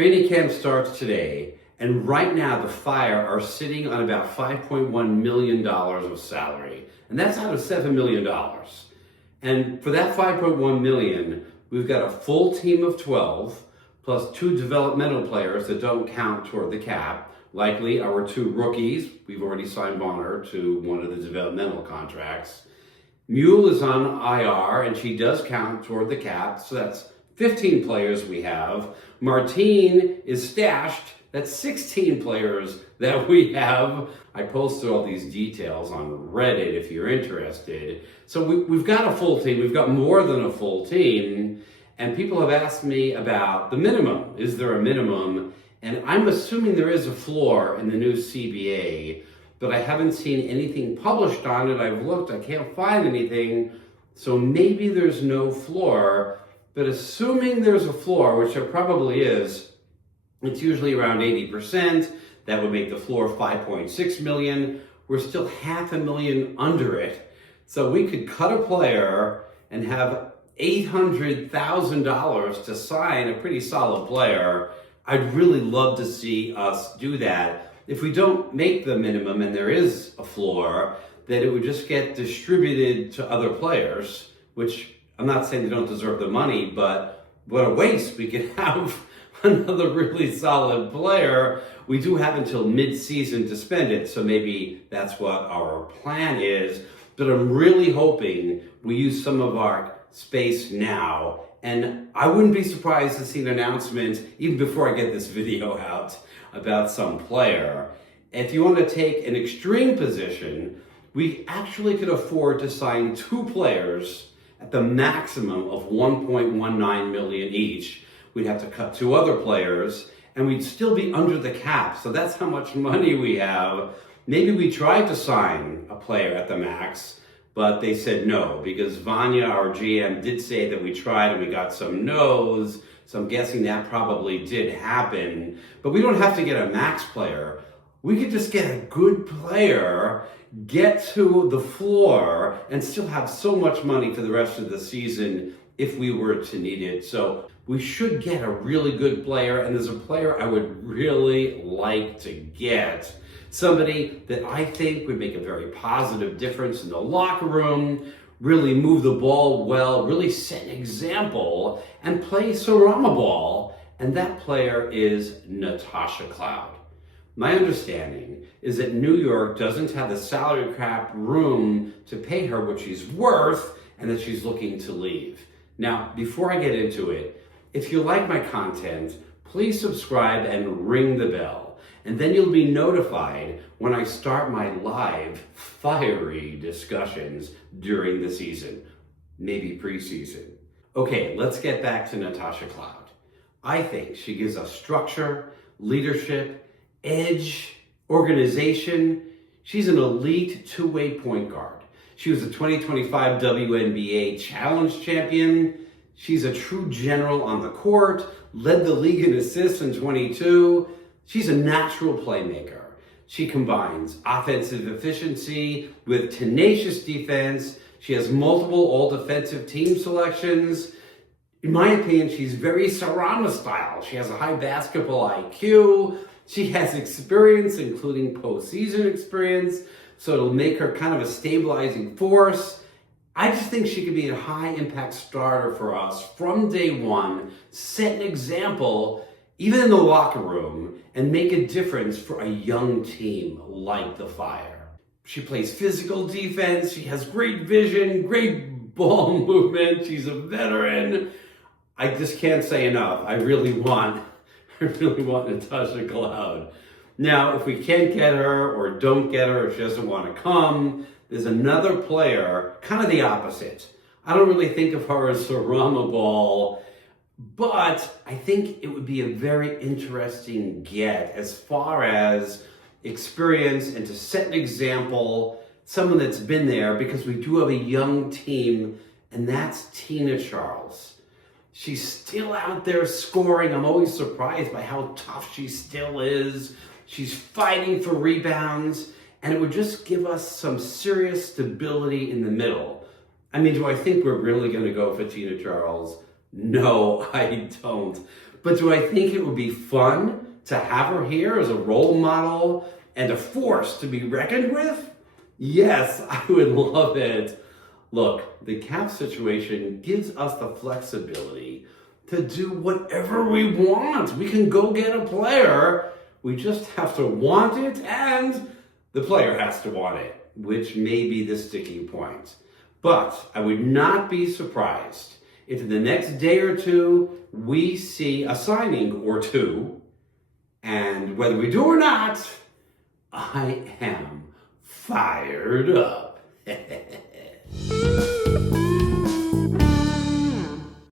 Training camp starts today, and right now the Fire are sitting on about $5.1 million of salary, and that's out of $7 million. And for that $5.1 million, we've got a full team of 12, plus 2 developmental players that don't count toward the cap. Likely our 2 rookies. We've already signed Bonner to one of the developmental contracts. Mule is on IR, and she does count toward the cap, so that's 15 players we have. Martine is stashed. That's 16 players that we have. I posted all these details on Reddit if you're interested. So we've got a full team. We've got more than a full team. And people have asked me about the minimum. Is there a minimum? And I'm assuming there is a floor in the new CBA, but I haven't seen anything published on it. I've looked, I can't find anything. So maybe there's no floor. But assuming there's a floor, which there probably is, it's usually around 80%. That would make the floor $5.6 million. We're still $500,000 under it. So we could cut a player and have $800,000 to sign a pretty solid player. I'd really love to see us do that. If we don't make the minimum and there is a floor, that it would just get distributed to other players, which I'm not saying they don't deserve the money, but what a waste. We could have another really solid player. We do have until mid-season to spend it, so maybe that's what our plan is. But I'm really hoping we use some of our space now. And I wouldn't be surprised to see an announcement, even before I get this video out, about some player. If you want to take an extreme position, we actually could afford to sign 2 players at the maximum of $1.19 million each. We'd have to cut 2 other players, and we'd still be under the cap. So that's how much money we have. Maybe we tried to sign a player at the max, but they said no, because Vanya, our GM, did say that we tried and we got some no's. So I'm guessing that probably did happen. But we don't have to get a max player. We could just get a good player, get to the floor, and still have so much money for the rest of the season if we were to need it. So we should get a really good player, and there's a player I would really like to get. Somebody that I think would make a very positive difference in the locker room, really move the ball well, really set an example, and play Sarama ball. And that player is Natasha Cloud. My understanding is that New York doesn't have the salary cap room to pay her what she's worth, and that she's looking to leave. Now, before I get into it, if you like my content, please subscribe and ring the bell. And then you'll be notified when I start my live, fiery discussions during the season, maybe preseason. Okay, let's get back to Natasha Cloud. I think she gives us structure, leadership, edge, organization. She's an elite 2-way point guard. She was a 2025 WNBA Challenge champion. She's a true general on the court, led the league in assists in 22. She's a natural playmaker. She combines offensive efficiency with tenacious defense. She has multiple all-defensive team selections. In my opinion, she's very Sarama style. She has a high basketball IQ. She has experience, including postseason experience, so it'll make her kind of a stabilizing force. I just think she could be a high-impact starter for us from day one, set an example, even in the locker room, and make a difference for a young team like the Fire. She plays physical defense. She has great vision, great ball movement. She's a veteran. I just can't say enough. I really want Natasha Cloud. Now, if we can't get her or don't get her, if she doesn't want to come, there's another player, kind of the opposite. I don't really think of her as Sarama ball, but I think it would be a very interesting get as far as experience and to set an example, someone that's been there, because we do have a young team, and that's Tina Charles. She's still out there scoring. I'm always surprised by how tough she still is. She's fighting for rebounds, and it would just give us some serious stability in the middle. I mean, do I think we're really going to go for Tina Charles? No, I don't. But do I think it would be fun to have her here as a role model and a force to be reckoned with? Yes, I would love it. Look, the cap situation gives us the flexibility to do whatever we want. We can go get a player. We just have to want it, and the player has to want it, which may be the sticking point. But I would not be surprised if in the next day or two we see a signing or two, and whether we do or not, I am fired up.